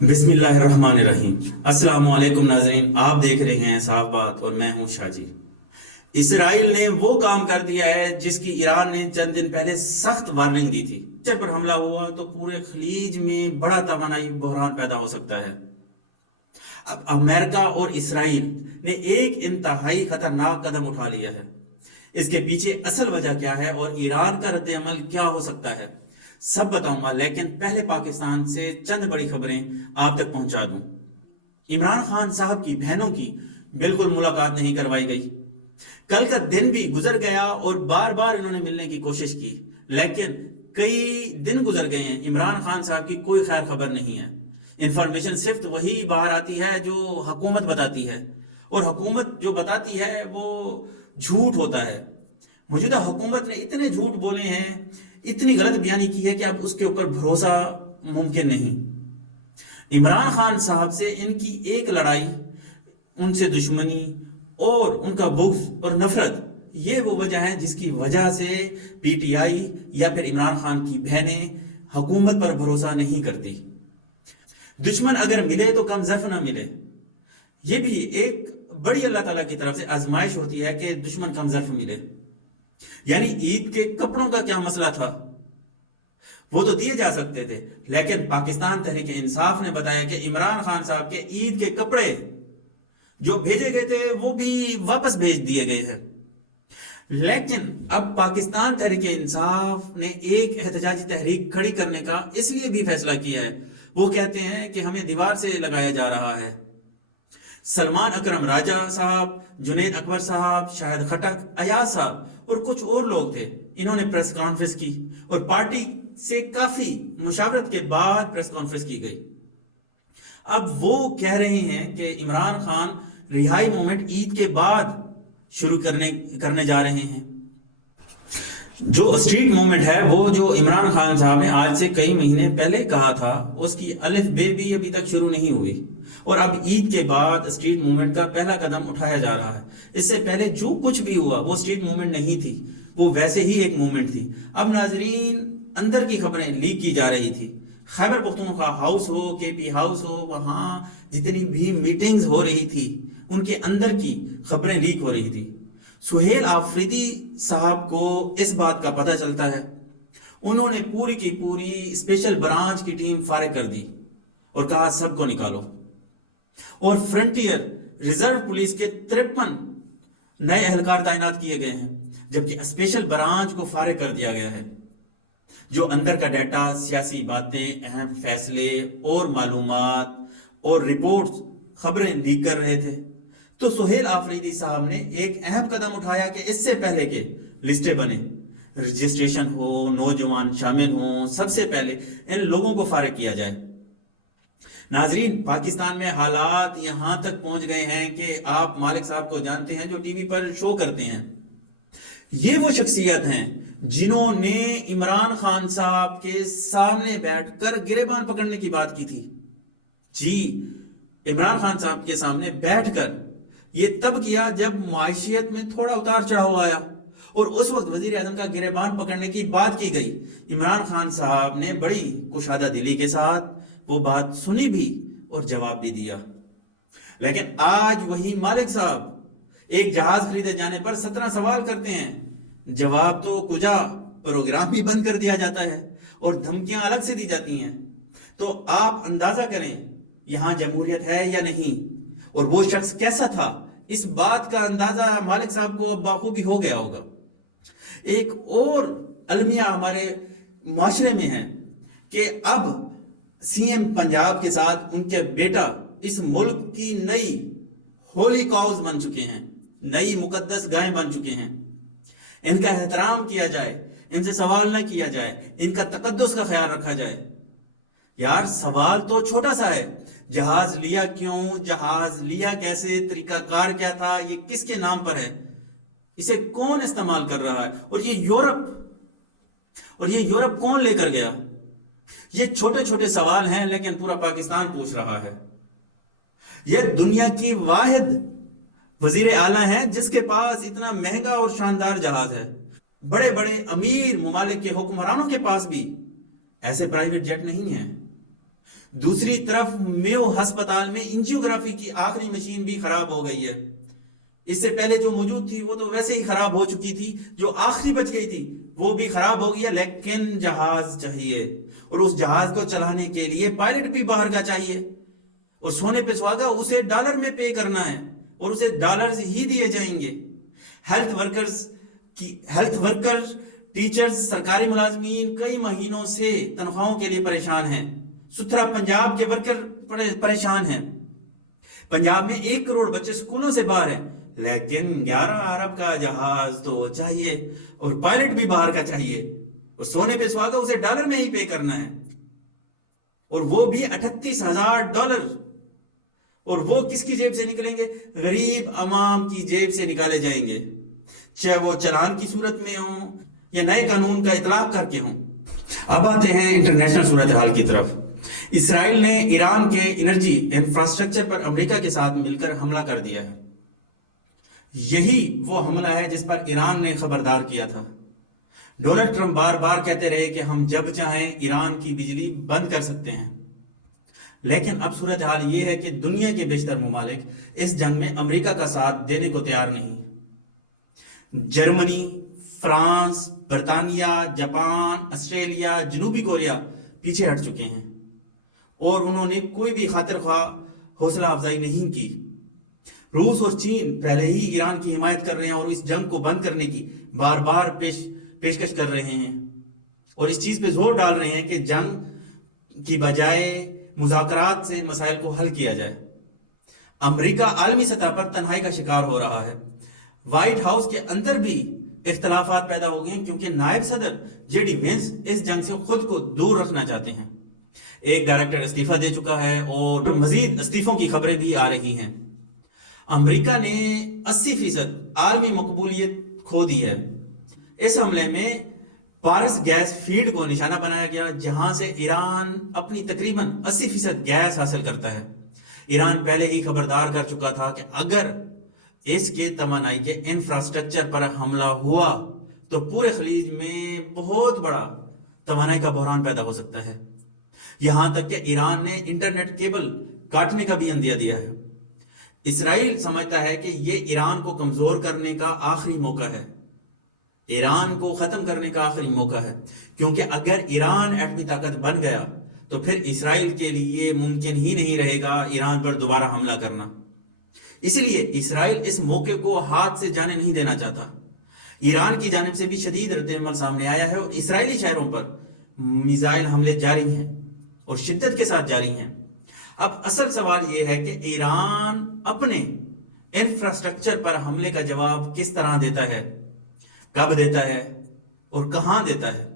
بسم اللہ الرحمن الرحیم۔ السلام علیکم ناظرین، آپ دیکھ رہے ہیں صاف بات اور میں ہوں شاہ جی۔ اسرائیل نے وہ کام کر دیا ہے جس کی ایران نے چند دن پہلے سخت وارننگ دی تھی۔ مصر پر حملہ ہوا تو پورے خلیج میں بڑا توانائی بحران پیدا ہو سکتا ہے۔ اب امریکہ اور اسرائیل نے ایک انتہائی خطرناک قدم اٹھا لیا ہے۔ اس کے پیچھے اصل وجہ کیا ہے اور ایران کا رد عمل کیا ہو سکتا ہے، سب بتاؤں گا، لیکن پہلے پاکستان سے چند بڑی خبریں آپ تک پہنچا دوں۔ عمران خان صاحب کی بہنوں کی بالکل ملاقات نہیں کروائی گئی۔ کل کا دن بھی گزر گیا اور بار بار انہوں نے ملنے کی کوشش کی، لیکن کئی دن گزر گئے ہیں، عمران خان صاحب کی کوئی خیر خبر نہیں ہے۔ انفارمیشن صرف وہی باہر آتی ہے جو حکومت بتاتی ہے، اور حکومت جو بتاتی ہے وہ جھوٹ ہوتا ہے۔ موجودہ حکومت نے اتنے جھوٹ بولے ہیں، اتنی غلط بیانی کی ہے کہ اب اس کے اوپر بھروسہ ممکن نہیں۔ عمران خان صاحب سے ان کی ایک لڑائی، ان سے دشمنی اور ان کا بغض اور نفرت، یہ وہ وجہ ہے جس کی وجہ سے پی ٹی آئی یا پھر عمران خان کی بہنیں حکومت پر بھروسہ نہیں کرتی۔ دشمن اگر ملے تو کم ظرف نہ ملے، یہ بھی ایک بڑی اللہ تعالیٰ کی طرف سے آزمائش ہوتی ہے کہ دشمن کم ظرف ملے۔ یعنی عید کے کپڑوں کا کیا مسئلہ تھا، وہ تو دیے جا سکتے تھے، لیکن پاکستان تحریک انصاف نے بتایا کہ عمران خان صاحب کے عید کے کپڑے جو بھیجے گئے تھے وہ بھی واپس بھیج دیے گئے ہیں۔ لیکن اب پاکستان تحریک انصاف نے ایک احتجاجی تحریک کھڑی کرنے کا اس لیے بھی فیصلہ کیا ہے، وہ کہتے ہیں کہ ہمیں دیوار سے لگایا جا رہا ہے۔ سلمان اکرم راجہ صاحب، جنید اکبر صاحب، شاہد خٹک، ایاز صاحب اور کچھ اور لوگ تھے، انہوں نے پریس کانفرنس کی اور پارٹی سے کافی مشاورت کے بعد پریس کانفرنس کی گئی۔ اب وہ کہہ رہے ہیں کہ عمران خان رہائی موومنٹ عید کے بعد شروع کرنے جا رہے ہیں۔ جو اسٹریٹ موومنٹ ہے وہ جو عمران خان صاحب نے آج سے کئی مہینے پہلے کہا تھا، اس کی الف بے بھی ابھی تک شروع نہیں ہوئی، اور اب عید کے بعد اسٹریٹ موومنٹ کا پہلا قدم اٹھایا جا رہا ہے۔ اس سے پہلے جو کچھ بھی ہوا وہ اسٹریٹ موومنٹ نہیں تھی، وہ ویسے ہی ایک موومنٹ تھی۔ اب ناظرین، اندر کی خبریں لیک کی جا رہی تھی۔ خیبر پختونخوا ہاؤس ہو، کے پی ہاؤس ہو، وہاں جتنی بھی میٹنگز ہو رہی تھی ان کے اندر کی خبریں لیک ہو رہی تھی۔ سہیل آفریدی صاحب کو اس بات کا پتہ چلتا ہے، انہوں نے پوری کی پوری اسپیشل برانچ کی ٹیم فارغ کر دی اور کہا سب کو نکالو، اور فرنٹیئر ریزرو پولیس کے 53 نئے اہلکار تعینات کیے گئے ہیں، جبکہ اسپیشل برانچ کو فارغ کر دیا گیا ہے۔ جو اندر کا ڈیٹا، سیاسی باتیں، اہم فیصلے اور معلومات اور رپورٹس، خبریں لیک کر رہے تھے، تو سہیل آفریدی صاحب نے ایک اہم قدم اٹھایا کہ اس سے پہلے کہ لسٹیں بنے، رجسٹریشن ہو، نوجوان شامل ہوں، سب سے پہلے ان لوگوں کو فارغ کیا جائے۔ ناظرین، پاکستان میں حالات یہاں تک پہنچ گئے ہیں کہ آپ مالک صاحب کو جانتے ہیں جو ٹی وی پر شو کرتے ہیں، یہ وہ شخصیت ہیں جنہوں نے عمران خان صاحب کے سامنے بیٹھ کر گریبان پکڑنے کی بات کی تھی۔ جی، عمران خان صاحب کے سامنے بیٹھ کر، یہ تب کیا جب معیشت میں تھوڑا اتار چڑھاؤ آیا، اور اس وقت وزیر اعظم کا گریبان پکڑنے کی بات کی گئی۔ عمران خان صاحب نے بڑی کشادہ دلی کے ساتھ وہ بات سنی بھی اور جواب بھی دیا۔ لیکن آج وہی مالک صاحب ایک جہاز خریدے جانے پر 17 سوال کرتے ہیں، جواب تو کجا، پروگرام بھی بند کر دیا جاتا ہے اور دھمکیاں الگ سے دی جاتی ہیں۔ تو آپ اندازہ کریں یہاں جمہوریت ہے یا نہیں، اور وہ شخص کیسا تھا، اس بات کا اندازہ مالک صاحب کو اب بخوبی ہو گیا ہوگا۔ ایک اور المیہ ہمارے معاشرے میں ہے کہ اب سی ایم پنجاب کے ساتھ ان کے بیٹا اس ملک کی نئی ہولی کاؤز بن چکے ہیں، نئی مقدس گائیں بن چکے ہیں۔ ان کا احترام کیا جائے، ان سے سوال نہ کیا جائے، ان کا تقدس کا خیال رکھا جائے۔ یار، سوال تو چھوٹا سا ہے، جہاز لیا کیوں، جہاز لیا کیسے، طریقہ کار کیا تھا، یہ کس کے نام پر ہے، اسے کون استعمال کر رہا ہے، اور یہ یورپ کون لے کر گیا۔ یہ چھوٹے چھوٹے سوال ہیں، لیکن پورا پاکستان پوچھ رہا ہے۔ یہ دنیا کی واحد وزیر اعلیٰ ہیں جس کے پاس اتنا مہنگا اور شاندار جہاز ہے۔ بڑے بڑے امیر ممالک کے حکمرانوں کے پاس بھی ایسے پرائیویٹ جیٹ نہیں ہیں۔ दूसरी तरफ मेयो अस्पताल में एंजियोग्राफी की आखिरी मशीन भी खराब हो गई है। इससे पहले जो मौजूद थी वो तो वैसे ही खराब हो चुकी थी, जो आखिरी बच गई थी वो भी खराब हो गई है, लेकिन जहाज चाहिए और उस जहाज को चलाने के लिए पायलट भी बाहर का चाहिए और सोने पे सुहागा उसे डॉलर में पे करना है और उसे डॉलर ही दिए जाएंगे। हेल्थ वर्कर, टीचर्स, सरकारी मुलाजमीन कई महीनों से तनख्वाहों के लिए परेशान हैं। सुथरा पंजाब के वर्कर परेशान हैं। पंजाब में 1 करोड़ बच्चे स्कूलों से बाहर हैं, लेकिन 11 अरब का जहाज तो चाहिए और पायलट भी बाहर का चाहिए और सोने पे सुहागा उसे डॉलर में ही पे करना है और वो भी $38,000। और वो किसकी जेब से निकलेंगे? गरीब अवाम की जेब से निकाले जाएंगे, चाहे वो चालान की सूरत में हो या नए कानून का इतलाक करके हो। अब आते हैं इंटरनेशनल सूरत हाल की तरफ। इसराइल ने ईरान के एनर्जी इंफ्रास्ट्रक्चर पर अमेरिका के साथ मिलकर हमला कर दिया है। यही वो हमला है जिस पर ईरान ने खबरदार किया था। डोनाल्ड ट्रंप बार बार कहते रहे कि हम जब चाहें ईरान की बिजली बंद कर सकते हैं, लेकिन अब सूरत हाल ये है कि दुनिया के बेशतर ममालिक इस जंग में अमेरिका का साथ देने को तैयार नहीं। जर्मनी, फ्रांस, बर्तानिया, जापान, ऑस्ट्रेलिया, जनूबी कोरिया पीछे हट चुके हैं और उन्होंने कोई भी खातिर ख्वाह हौसला अफजाई नहीं की। रूस और चीन पहले ही ईरान की हिमायत कर रहे हैं और इस जंग को बंद करने की बार बार पेशकश कर रहे हैं और इस चीज पे जोर डाल रहे हैं कि जंग की बजाय मुज़ाकरात से मसाइल को हल किया जाए। अमेरिका आलमी सतह पर तन्हाई का शिकार हो रहा है। व्हाइट हाउस के अंदर भी इख्तलाफात पैदा हो गए हैं क्योंकि नायब सदर जेडी वेंस इस जंग से खुद को दूर रखना चाहते हैं। एक डायरेक्टर इस्तीफा दे चुका है और मजीद इस्तीफों की खबरें भी आ रही हैं। अमेरिका ने 80% आलमी मकबूलियत खो दी है। इस हमले में पारस गैस फील्ड को निशाना बनाया गया, जहां से ईरान अपनी तकरीबन 80% गैस हासिल करता है। ईरान पहले ही खबरदार कर चुका था कि अगर इसके तवानाई के इंफ्रास्ट्रक्चर पर हमला हुआ तो पूरे खलीज में बहुत बड़ा तवानाई का बहरान पैदा हो सकता है। यहां तक कि ईरान ने इंटरनेट केबल काटने का भी अंदिया दिया है। इसराइल समझता है कि ये ईरान को कमजोर करने का आखिरी मौका है, ईरान को खत्म करने का आखिरी मौका है, क्योंकि अगर ईरान एटमी ताकत बन गया तो फिर इसराइल के लिए मुमकिन ही नहीं रहेगा ईरान पर दोबारा हमला करना। इसलिए इसराइल इस मौके को हाथ से जाने नहीं देना चाहता। ईरान की जानिब से भी शदीद रद्द-ए-अमल सामने आया है और इसराइली शहरों पर मिसाइल हमले जारी हैं और शिद्दत के साथ जारी हैं। अब असल सवाल यह है कि ईरान अपने इंफ्रास्ट्रक्चर पर हमले का जवाब किस तरह देता है, कब देता है और कहां देता है।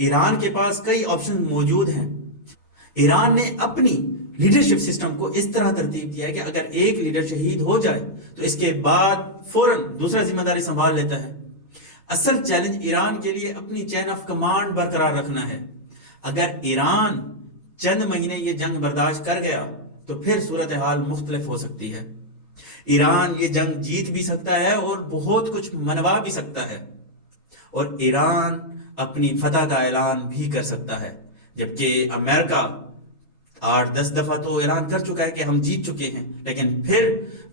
ईरान के पास कई ऑप्शन मौजूद हैं। ईरान ने अपनी लीडरशिप सिस्टम को इस तरह तरतीब दिया है कि अगर एक लीडर शहीद हो जाए तो इसके बाद फौरन दूसरा जिम्मेदारी संभाल लेता है। असल चैलेंज ईरान के लिए अपनी चेन ऑफ कमांड बरकरार रखना है। अगर ईरान चंद महीने ये जंग बर्दाश्त कर गया तो फिर सूरत हाल मुख्तलिफ हो सकती है। ईरान ये जंग जीत भी सकता है और बहुत कुछ मनवा भी सकता है और ईरान अपनी फतह का ऐलान भी कर सकता है, जबकि अमेरिका 8-10 दफा तो ऐलान कर चुका है कि हम जीत चुके हैं, लेकिन फिर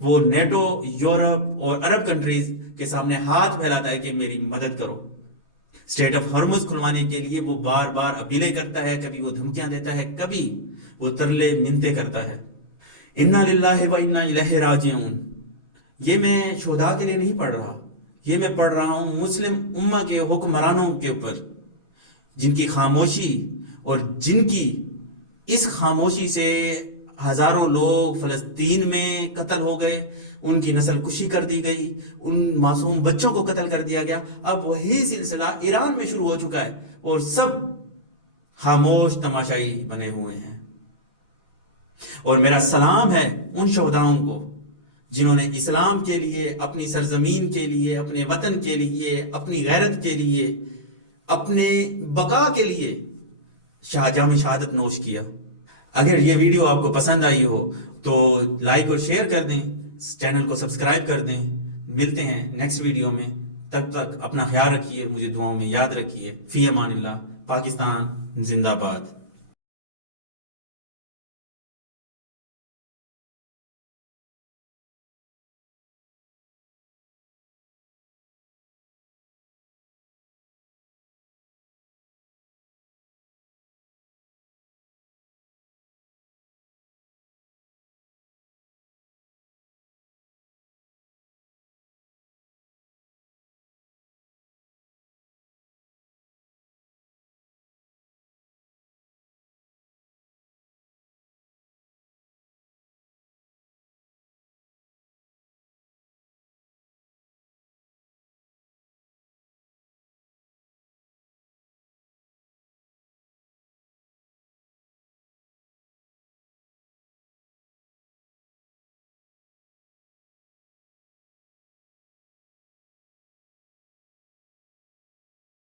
वो नेटो, यूरोप और अरब कंट्रीज के सामने हाथ फैलाता है कि मेरी मदद करो। स्टेट ऑफ हॉर्मुज खुलवाने के लिए वो बार बार अपीलें करता है, कभी वो धमकियां देता है, कभी वो तरले मिन्नतें करता है। इन्ना लिल्लाहि व इन्ना इलैहि राजिऊन। ये मैं शुहदा के लिए नहीं पढ़ रहा, ये मैं पढ़ रहा हूं मुस्लिम उम्मा के हुक्मरानों के ऊपर, जिनकी खामोशी और जिनकी इस खामोशी से हजारों लोग फलस्तीन में कत्ल हो गए, उनकी नस्ल कुशी कर दी गई, उन मासूम बच्चों को कत्ल कर दिया गया। अब वही सिलसिला ईरान में शुरू हो चुका है और सब खामोश तमाशाई बने हुए हैं। और मेरा सलाम है उन शहदाओं को जिन्होंने इस्लाम के लिए, अपनी सरजमीन के लिए, अपने वतन के लिए, अपनी गैरत के लिए, अपने बका के लिए शाहजहां में शहादत नोश किया। अगर ये वीडियो आपको पसंद आई हो तो लाइक और शेयर कर दें, चैनल को सब्सक्राइब कर दें। मिलते हैं नेक्स्ट वीडियो में, तब तक अपना ख्याल रखिए, मुझे दुआओं में याद रखिए। फी अमानिल्लाह। पाकिस्तान जिंदाबाद।